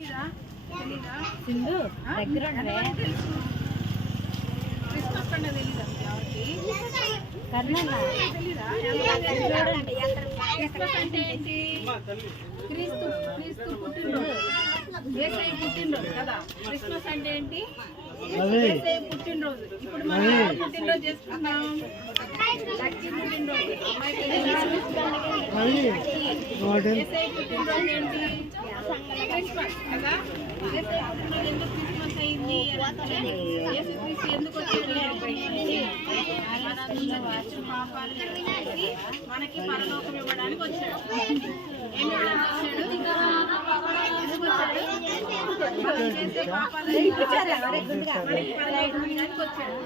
సింధు దగ్గర క్రిస్మస్ పండుగ తెలీదా క్రిస్మస్ అంటే ఏంటి? క్రీస్తు క్రీస్తు పుట్టినరోజు, యేసయ్య పుట్టినరోజు కదా. క్రిస్మస్ అంటే ఏంటి? యేసయ్య పుట్టినరోజు. ఇప్పుడు మనం పుట్టినరోజు చేసుకున్నాం, లక్కీ పుట్టినరోజు. యేసయ్య పుట్టినరోజు ఏంటి? క్రిస్మస్ కదా. యేసయ్య పుట్టినరోజు ఎందుకు క్రిస్మస్ అయింది అంటే యేసుక్రీస్తు ఎందుకు వచ్చాడు? మనందరి పాపాలు చేసి మనకి పరలోకం ఇవ్వడానికి వచ్చాడు. ఏమి ఇవ్వడానికి వచ్చాడు? ఎందుకు వచ్చాడు? మనం చేసే పాపాలు మనకి పరలోకం ఇవ్వడానికి వచ్చాడు.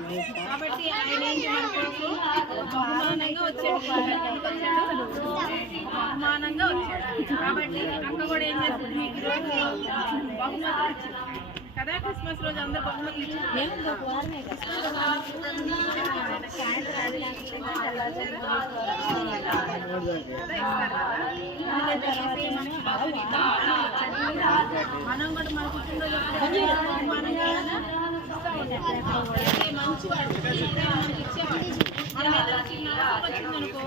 కాబట్టి ఆయన ఏంటి మన కోసం బహుమానంగా వచ్చాడు. ఎందుకు వచ్చాడు? బహుమానంగా వచ్చాడు. కాబట్టి అక్క కూడా ఏం చేస్తుంది? మీకు ఈరోజు బహుమతులు ఇచ్చింది కదా. క్రిస్మస్ రోజు అందరు బహుమతులు ఇచ్చారు. మనం కూడా మన పుట్టినరోజు బహుమానంగా మంచివాడు మనకి ఇచ్చేవాడు. మనం ఏదైనా చిన్న వచ్చిందనుకో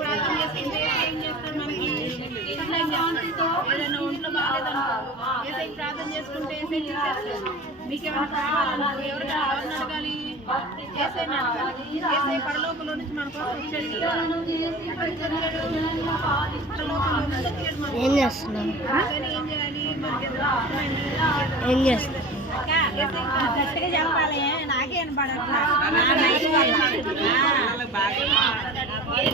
ప్రార్థన చేసుకుంటే ఏం చేస్తాడు? మనకి ఏదైనా ఒంట్లో బాగాలేదనుకో ఏసై ప్రార్థన చేసుకుంటే ఏసై తీసేస్తాడు. మీకేమైనా కావాలనుకో ఎవరిని అడగాలి? ఏసైని అడగాలి. ఏసై పరలోకంలో నుంచి మన కోసం వచ్చాడు కదా. పరలోకంలో నుంచి వచ్చాడు మనం. ఏం చేస్తున్నాం? ఏం చేయాలి? ఏం చేస్తాం? గట్టిగా చెప్పాలి, నాకే వినపడట్లా.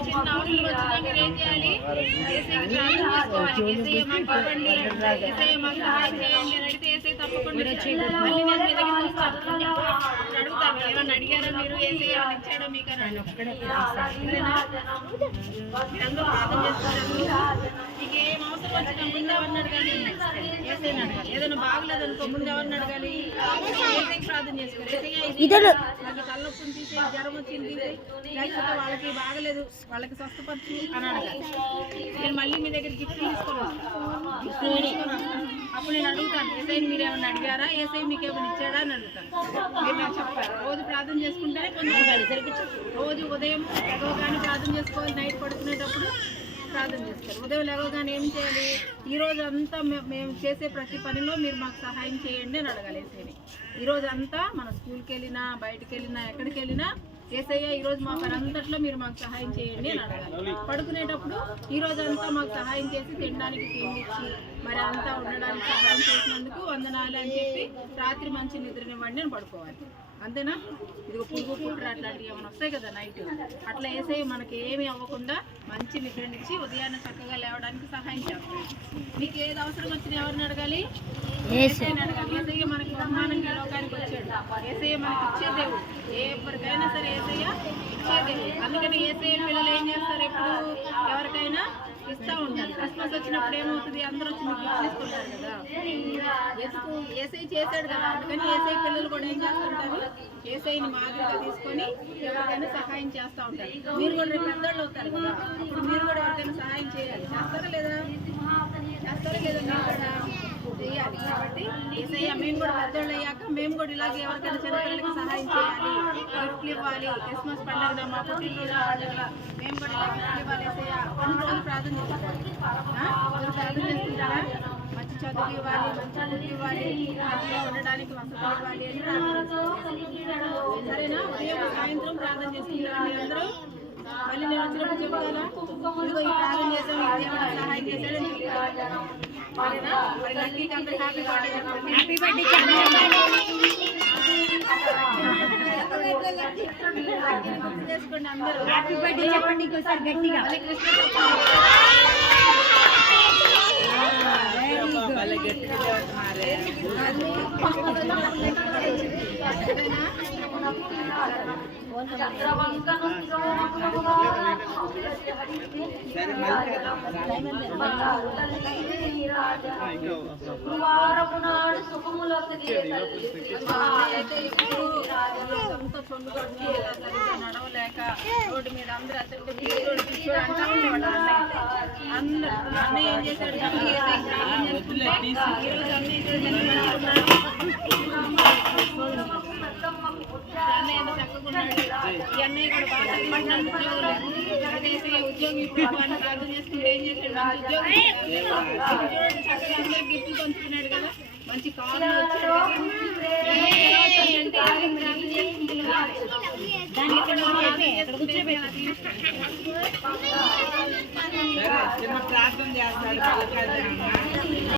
చిన్న అవసరం వచ్చినా మీరు ఏం చేయాలి? ఏసైకి ప్రార్థన చేసుకోవాలి. ఏసయ్య మాకు ఇవ్వండి, ఏసయ్య మాకు సహాయం చేయండి అని అడిగితే ఏసై తప్పకుండా మళ్ళీ నేను మీ దగ్గర వస్తాను. అడుగుతాను, ఏమన్నా అడిగారా మీరు? ఏసయ్య ఏమైనా ఇచ్చాడో మీకు అని మీరందరూ ప్రార్థన చేస్తారు. మీకు ఏం అవసరం వచ్చినా ముందు ఎవరిని అడగాలి? ఏసైని అడగాలి. ఏదైనా బాగలేదనుకో ముందు ఎవరిని అడగాలి? ఏసైకి ప్రార్థన చేసుకోవాలి. ఏసయ్య నాకు తలనొప్పిని తీసే, జ్వరం వచ్చింది తీసే, లేకపోతే వాళ్ళకి బాగలేదు వాళ్ళకి స్వస్థపరచు అని అడగాలి. నేను మళ్ళీ మీ దగ్గర గిఫ్ట్ తీసుకొని అప్పుడు నేను అడుగుతాను, ఏసైని మీరు ఏమైనా అడిగారా? ఏసై మీకు ఏమైనా ఇచ్చాడా అని అడుగుతాను. మీరు నాకు చెప్తారు. రోజు ప్రార్థన చేసుకుంటేనే కొంచెం రోజు ఉదయం లేవగానే ప్రార్థన చేసుకోవాలి. నైట్ పడుకునేటప్పుడు ప్రార్థన చేస్తారు. ఉదయం లేవగానే ఏం చేయాలి? ఈరోజు అంతా మేము చేసే ప్రతి పనిలో మీరు మాకు సహాయం చేయండి అని అడగాలి ఏసైని. ఈరోజు అంతా మన స్కూల్కి వెళ్ళినా బయటకు వెళ్ళినా ఎక్కడికి వెళ్ళినా ఏసయ్య ఈరోజు మా పని అంతట్లో మీరు మాకు సహాయం చేయండి అని అడగాలి. పడుకునేటప్పుడు ఈరోజు అంతా మాకు సహాయం చేసి తినడానికి తిండిచ్చి మరి అంతా ఉండడానికి సహాయం చేసినందుకు వందనాలు అని చెప్పి రాత్రి మంచి నిద్రనివ్వండి అని పడుకోవాలి. అంతేనా? ఇదిగో పురుగు పుట్ర అట్లాంటివి ఏమైనా వస్తాయి కదా నైట్, అట్లా ఏసయ్య మనకి ఏమి అవ్వకుండా మంచి నిద్రనిచ్చి ఉదయాన్నే చక్కగా లేవడానికి సహాయం చేస్తాడు. మీకు ఏది అవసరం వచ్చినా ఎవరిని అడగాలి? ఏసయ్యని అడగాలి. ఏసయ్య మనకి బహుమానంగా లోకానికి వచ్చాడు. ఏసయ్య మనకి ఇచ్చే దేవుడు. ఎవరికైనా సరే ఏసయ్య ఇచ్చే దేవుడు. అందుకని ఏసయ్య పిల్లలు ఏం చేస్తారు? ఎప్పుడు ఎవరికైనా ఇస్తూ ఉంటారు. క్రిస్మస్ వచ్చినప్పుడు ఏమవుతుంది? అందరూ వచ్చి మీకు తీసుకుంటారు కదా. ఏసై చేశాడు కదా, అందుకని ఏసై పిల్లలు కూడా ఏం చేస్తుంటారు? ఏసైని మాదిరిగా తీసుకొని ఎవరికైనా సహాయం చేస్తూ ఉంటారు. మీరు కూడా రేపు పెద్దోళ్ళు అవుతారు కదా, ఇప్పుడు మీరు కూడా ఎవరికైనా సహాయం చేయాలి. చేస్తారా లేదా? చేస్తారా లేదా? మీరు కూడా చేయాలి. కాబట్టి ఏసయ్య మేము కూడా పెద్దోళ్ళు అయ్యాక మేము కూడా ఇలాగే ఎవరికైనా చిన్నపిల్లలకి సహాయం చేయాలి, గిఫ్ట్లు ఇవ్వాలి. క్రిస్మస్ పండుగ మా పుట్టినరోజు పండుగ మేము కూడా ఇలా గిఫ్ట్లు ఇవ్వాలి. ఏసయ్య కొన్ని రోజులు ప్రార్థన చేసుకోవాలి. రోజు ప్రార్థన చేసుకుంటారా? మంచి చదువు ఇవ్వాలి, మంచి చదువు ఇవ్వాలి, మంచిగా ఉండడానికి వసతి ఇవ్వాలి అని సరేనా? ఉదయం సాయంత్రం ప్రార్థన చేసుకుంటారా మీరందరూ? మళ్ళీ నేను వచ్చినప్పుడు చెప్తానా? ఇదిగో ఈ ప్రార్థన చేసాము, ఈ దేవుడు సహాయం చేశాడని చెప్తాను. సరేనా? మరి లక్కీకి అందరూ హ్యాపీ బర్త్డే చెప్పండి. హ్యాపీ బర్త్డే చేసుకోండి అందరూ. హ్యాపీ బర్త్డే చెప్పండి ఇంకోసారి గట్టిగా. నడవలేక రోడ్డు మీద అందరూ అతను అంటా ఉండేవాడు. అందరూ అన్నయ్య ఏం చేశాడు? అన్నయ్య కూడా బాగా ఉద్యోగం లేదు ఉద్యోగం ఇప్పుడు అని ప్రార్థన చేసుకుంటే ఏం చేశాడు మంచి ఉద్యోగం చూడండి చక్కగా అందరికి గిఫ్ట్లు పంచుకున్నాడు కదా మంచి కారు వచ్చాడు ప్రార్థన చేస్తాడు